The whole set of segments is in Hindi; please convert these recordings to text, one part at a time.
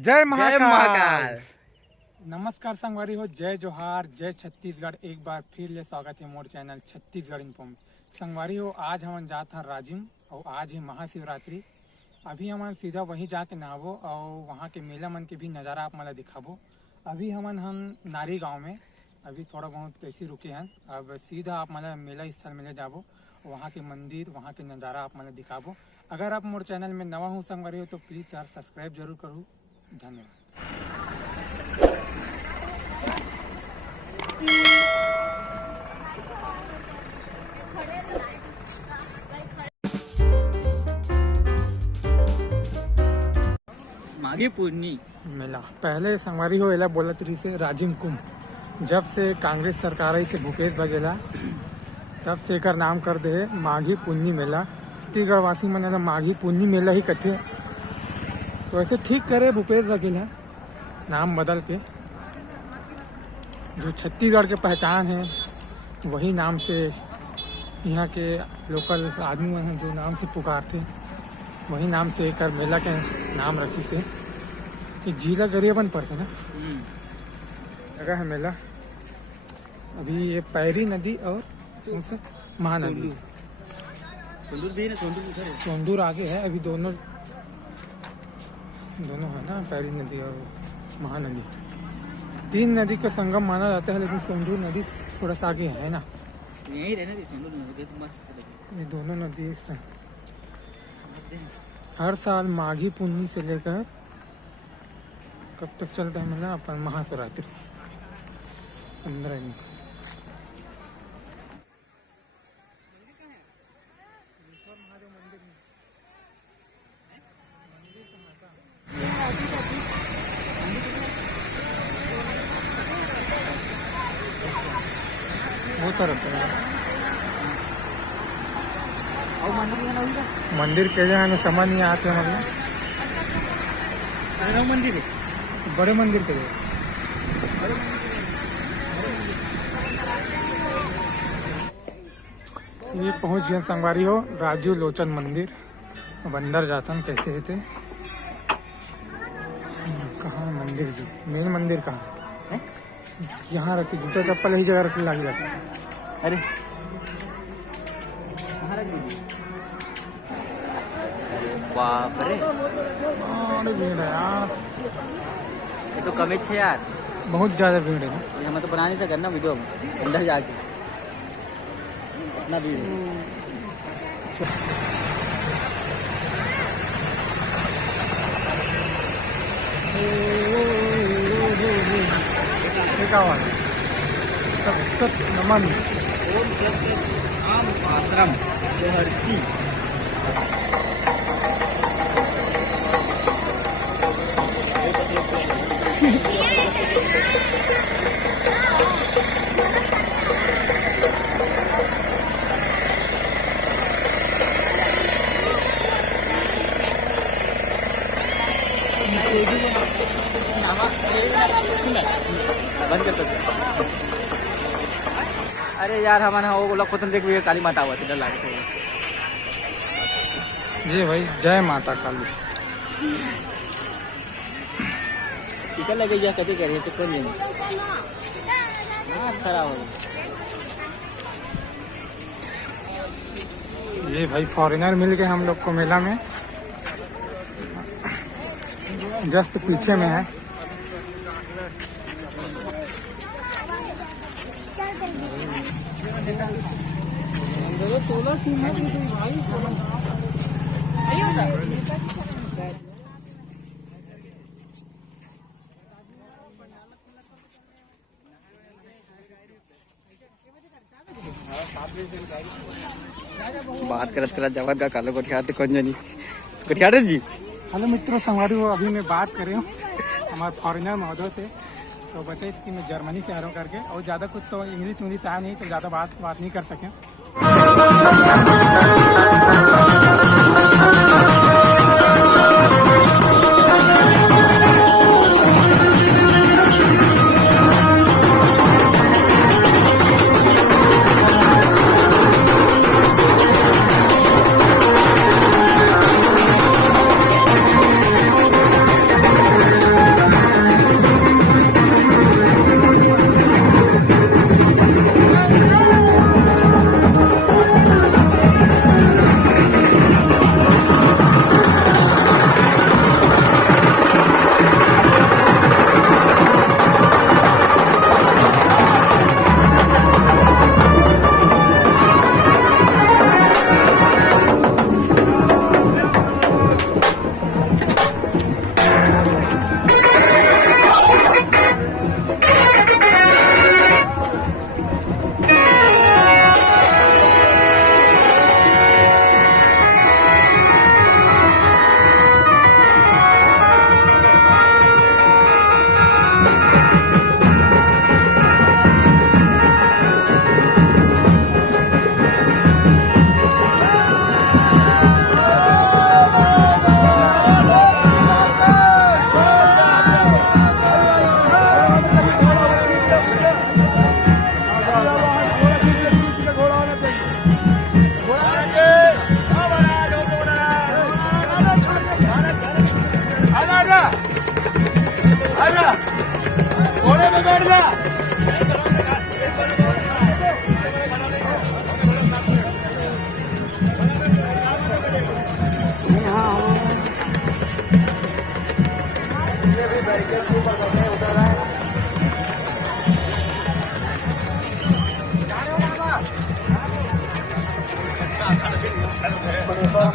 जय महाकाल। महाकाल। नमस्कार संगवारी हो, जय जोहार, जय छत्तीसगढ़। एक बार फिर ले स्वागत है मोर चैनल छत्तीसगढ़ इन्फो में। संगवारी हो, आज हम जात हैं राजिम और आज है महाशिवरात्रि। अभी हम सीधा वहीं जाके नहाबो और वहाँ के मेला मन के भी नज़ारा आप मला दिखाबो। अभी हम नारी गांव में अभी थोड़ा बहुत ऐसे रुके हैं। अब सीधा आप मला मेला स्थल में ले जाबो, वहाँ के मंदिर, वहाँ के नज़ारा आप मला दिखाबो। अगर आप मोर चैनल में नवा हो संगवारी हो तो प्लीज़ यार सब्सक्राइब जरूर करूँ। धन्यवाद। माघी पूर्णी मेला पहले संगवारी हो एला बोलत रही से राजिम कुंभ। जब से कांग्रेस सरकार आई से भूपेश बघेला तब से एकर नाम कर दे माघी पुन्नी मेला। छत्तीसगढ़ वासी मन माघी पुन्नी मेला ही कथे। तो ऐसे ठीक करे भूपेश बघेला नाम बदल के। जो छत्तीसगढ़ के पहचान है वही नाम से यहाँ के लोकल आदमी हैं जो नाम से पुकारते, वही नाम से एक मेला के नाम रखी से कि जिला गरियाबंद पड़ते ना जगह है मेला। अभी ये पैरी नदी और महानदी सोंदूर आगे है। अभी दोनों है ना, पैरी नदी और महानदी। तीन नदी का संगम माना जाता है, लेकिन सोंदूर नदी थोड़ा सा आगे है ना। यही रहना सोंदूर नदी तो मस्त लगे। ये दोनों नदी एक साथ। हर साल माघी पुन्नी से लेकर कब तक चलता है मेला? अपन महाशिवरात्रि 15 दिन। वो तरफ है और मंदिर के जाने समझ नहीं आते मतलब। मंदिर है, बड़े मंदिर के लिए ये पहुंच गए संगवारी हो राजू लोचन मंदिर। अब अंदर जाता हूँ कैसे है। कहाँ है मंदिर जी? मेन मंदिर कहाँ है? यहाँ रखी जूता चप्पल यही जगह रखने लग जाता है। अरे बाप रे, अरे भीड़ है यार, ये तो कमेज है यार, बहुत ज़्यादा भीड़ है। हमें तो बना नहीं सकते ना वीडियो में अंदर जाके इतना भीड़ सत नमन आश्रम हर्षी। बंद कर सकते। अरे यार हमारा वो लोग खुद देख भी काली माता हुआ डर लगे। ये भाई जय माता काली। टिकट लगे या कभी कह रही है तो कौन लेंगे? खराब हो ये भाई फॉरेनर मिल गए हम लोग को मेला में। जस्ट पीछे में है। बात करत करत जवान का कालो कोठियाते कौन जानी कोठियाते जी। हेलो मित्रों, संगवारी हो, अभी मैं बात कर रही हूँ हमारे फॉरेनर महोदय से। तो बताइए कि मैं जर्मनी से आ रहा हूँ करके, और ज़्यादा कुछ तो इंग्लिश आया नहीं, तो ज़्यादा बात नहीं कर सकें।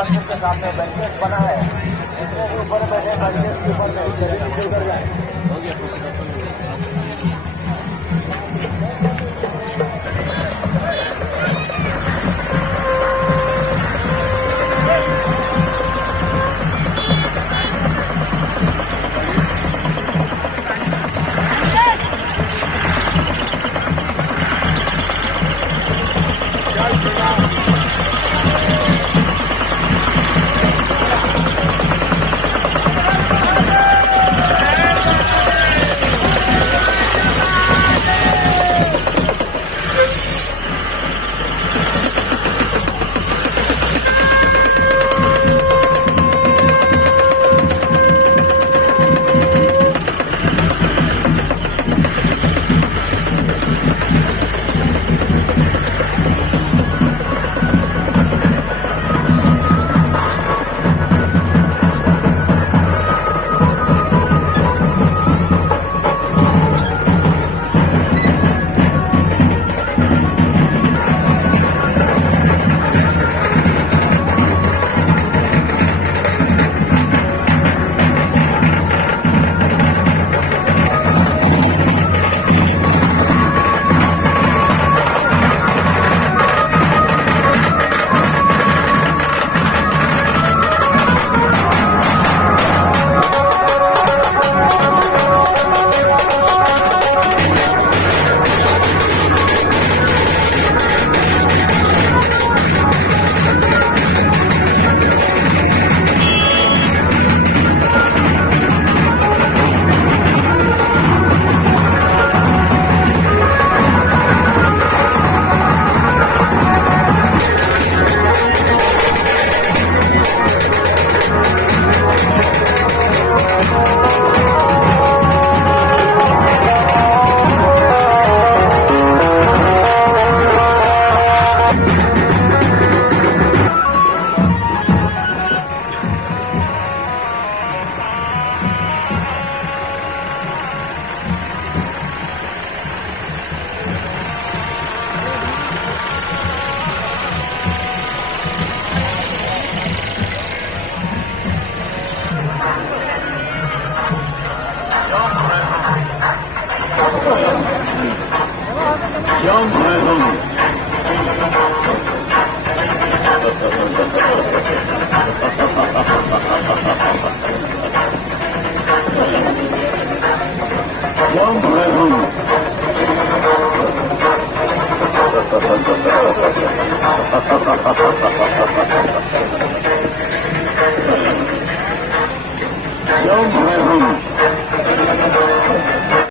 मंदिर के सामने बैरिकेड बना है, इसके ऊपर बैठे बैरिकेड के ऊपर कर जाए। Young